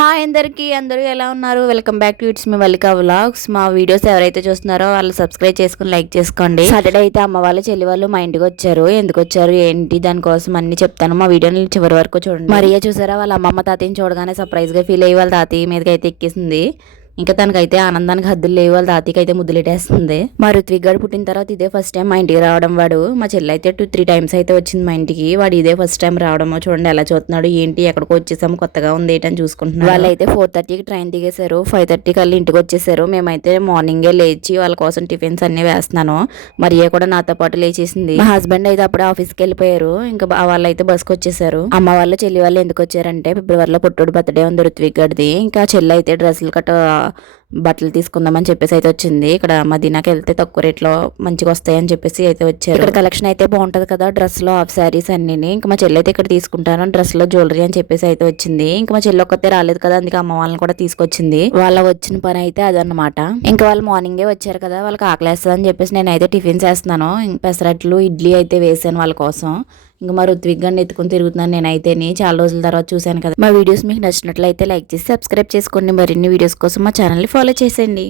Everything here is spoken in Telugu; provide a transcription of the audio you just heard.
హాయ్ అందరికీ అందరూ ఎలా ఉన్నారు? Welcome back to it's me Mallika vlogs. మా వీడియోస్ ఎవరైతే చూస్తున్నారో వాళ్ళు సబ్స్క్రైబ్ చేసుకుని లైక్ చేసుకోండి. సాటర్డే అయితే అమ్మ వాళ్ళు చెల్లి వాళ్ళు మా ఇంటికి వచ్చారు. ఎందుకు వచ్చారు ఏంటి దానికోసం అన్ని చెప్తాను. మా వీడియోని చివరి వరకు చూడండి. మరియా చూసారా వాళ్ళ అమ్మమ్మ తాతయ్యని చూడగానే సర్ప్రైజ్ గా ఫీల్ అయ్యి వాళ్ళ తాతయ్య మీదకి అయితే ఎక్కేసింది. ఇంకా తనకైతే ఆనందానికి హద్దులు లేవు. వాళ్ళ తాతయ్యకి అయితే ముద్దులెట్టేస్తుంది. మా ఋత్విక్ గారు పుట్టిన తర్వాత ఇదే ఫస్ట్ టైం మా ఇంటికి రావడం. వాడు మా చెల్లి అయితే 2-3 టైమ్స్ అయితే వచ్చింది మా ఇంటికి. వాడు ఇదే ఫస్ట్ టైం రావడమో చూడండి ఎలా చూస్తున్నాడు. ఏంటి ఎక్కడికో వచ్చేసాము కొత్తగా ఉంది ఏంటని చూసుకుంటున్నాడు. వాళ్ళైతే 4:30కి ట్రైన్ దిగేశారు. 5:30 కల్లా ఇంటికి వచ్చేసారు. మేమైతే మార్నింగే లేచి వాళ్ళ కోసం టిఫిన్స్ అన్ని వేస్తున్నాను. మరియా కూడా నాతో పాటు లేచేసింది. మా హస్బెండ్ అయితే అప్పుడే ఆఫీస్కి వెళ్ళిపోయారు. ఇంకా వాళ్ళైతే బస్కి వచ్చేసారు. అమ్మ వాళ్ళు చెల్లి వాళ్ళు ఎందుకు వచ్చారంటే ఫిబ్రవరిలో పుట్టుడు బర్త్డే ఉంది ఋత్విక్ గడిది. ఇంకా చెల్లి అయితే డ్రెస్సులు కట్ట బట్టలు తీసుకుందామని చెప్పేసి అయితే వచ్చింది. ఇక్కడ మదీనాకి వెళ్తే తక్కువ రేట్లో మంచిగా వస్తాయని చెప్పేసి అయితే వచ్చారు. ఇక్కడ కలెక్షన్ అయితే బాగుంటది కదా డ్రెస్ లో హాఫ్ శారీస్ అన్ని. ఇంకా మా చెల్లి అయితే ఇక్కడ తీసుకుంటాను డ్రెస్ లో జ్యువెలరీ అని చెప్పేసి అయితే వచ్చింది. ఇంకా మా చెల్లి ఒక్కతే రాలేదు కదా అందుకే అమ్మ వాళ్ళని కూడా తీసుకొచ్చింది. వాళ్ళ వచ్చిన పని అయితే అదనమాట. ఇంకా వాళ్ళు మార్నింగే వచ్చారు కదా వాళ్ళకి ఆకలేస్తుంది అని చెప్పేసి నేనైతే టిఫిన్స్ వేస్తున్నాను. పెసరట్లు ఇడ్లీ అయితే వేసాను వాళ్ళ కోసం. ఇంకా మా ఋత్విక్ గారిని ఎత్తుకుని తిరుగుతున్నాను నేనైతే. చాలా రోజుల తర్వాత చూశాను కదా. మా వీడియోస్ మీకు నచ్చినట్లయితే లైక్ చేసి సబ్స్క్రైబ్ చేసుకోండి. మరిన్ని వీడియోస్ కోసం మా ఛానల్ని ఫాలో చేసేయండి.